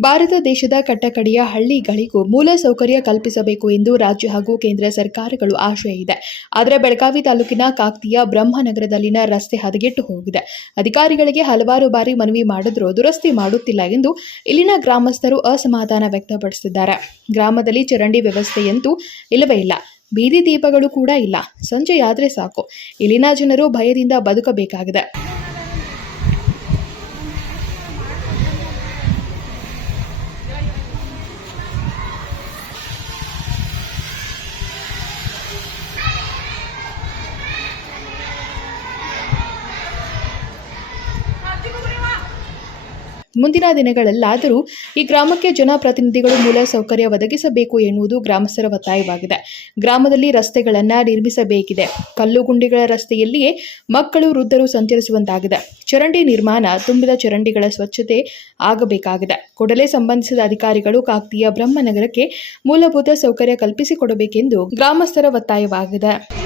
ಭಾರತ ದೇಶದ ಕಟ್ಟಕಡೆಯ ಹಳ್ಳಿಗಳಿಗೂ ಮೂಲ ಸೌಕರ್ಯ ಕಲ್ಪಿಸಬೇಕು ಎಂದು ರಾಜ್ಯ ಹಾಗೂ ಕೇಂದ್ರ ಸರ್ಕಾರಗಳು ಆಶಯ ಇದೆ. ಆದರೆ ಬೆಳಗಾವಿ ತಾಲೂಕಿನ ಕಾಕ್ತಿಯ ಬ್ರಹ್ಮನಗರದಲ್ಲಿನ ರಸ್ತೆ ಹದಗೆಟ್ಟು ಹೋಗಿದೆ. ಅಧಿಕಾರಿಗಳಿಗೆ ಹಲವಾರು ಬಾರಿ ಮನವಿ ಮಾಡಿದ್ರೂ ದುರಸ್ತಿ ಮಾಡುತ್ತಿಲ್ಲ ಎಂದು ಇಲ್ಲಿನ ಗ್ರಾಮಸ್ಥರು ಅಸಮಾಧಾನ ವ್ಯಕ್ತಪಡಿಸಿದ್ದಾರೆ. ಗ್ರಾಮದಲ್ಲಿ ಚರಂಡಿ ವ್ಯವಸ್ಥೆಯಂತೂ ಇಲ್ಲವೇ ಇಲ್ಲ. ಬೀದಿ ದೀಪಗಳು ಕೂಡ ಇಲ್ಲ. ಸಂಜೆಯಾದರೆ ಸಾಕು. ಇಲ್ಲಿನ ಜನರು ಭಯದಿಂದ ಬದುಕಬೇಕಾಗಿದೆ. ಮುಂದಿನ ದಿನಗಳಲ್ಲಾದರೂ ಈ ಗ್ರಾಮಕ್ಕೆ ಜನಪ್ರತಿನಿಧಿಗಳು ಮೂಲ ಸೌಕರ್ಯ ಒದಗಿಸಬೇಕು ಎನ್ನುವುದು ಗ್ರಾಮಸ್ಥರ ಒತ್ತಾಯವಾಗಿದೆ. ಗ್ರಾಮದಲ್ಲಿ ರಸ್ತೆಗಳನ್ನು ನಿರ್ಮಿಸಬೇಕಿದೆ. ಕಲ್ಲು ಗುಂಡಿಗಳ ರಸ್ತೆಯಲ್ಲಿಯೇ ಮಕ್ಕಳು, ವೃದ್ಧರು ಸಂಚರಿಸುವಂತಾಗಿದೆ. ಚರಂಡಿ ನಿರ್ಮಾಣ ತುಂಬಿದ ಚರಂಡಿಗಳ ಸ್ವಚ್ಛತೆ ಆಗಬೇಕಾಗಿದೆ. ಕೂಡಲೇ ಸಂಬಂಧಿಸಿದ ಅಧಿಕಾರಿಗಳು ಕಾಕ್ತಿಯ ಬ್ರಹ್ಮನಗರಕ್ಕೆ ಮೂಲಭೂತ ಸೌಕರ್ಯ ಕಲ್ಪಿಸಿಕೊಡಬೇಕೆಂದು ಗ್ರಾಮಸ್ಥರ ಒತ್ತಾಯವಾಗಿದೆ.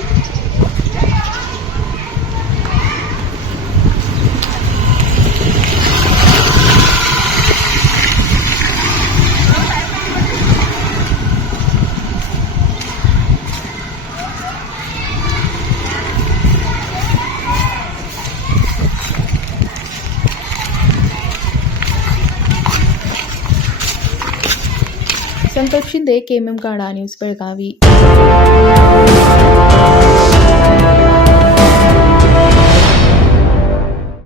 संकल्प शिंदे के एम केएमएम काळा न्यूज़ बेलगावी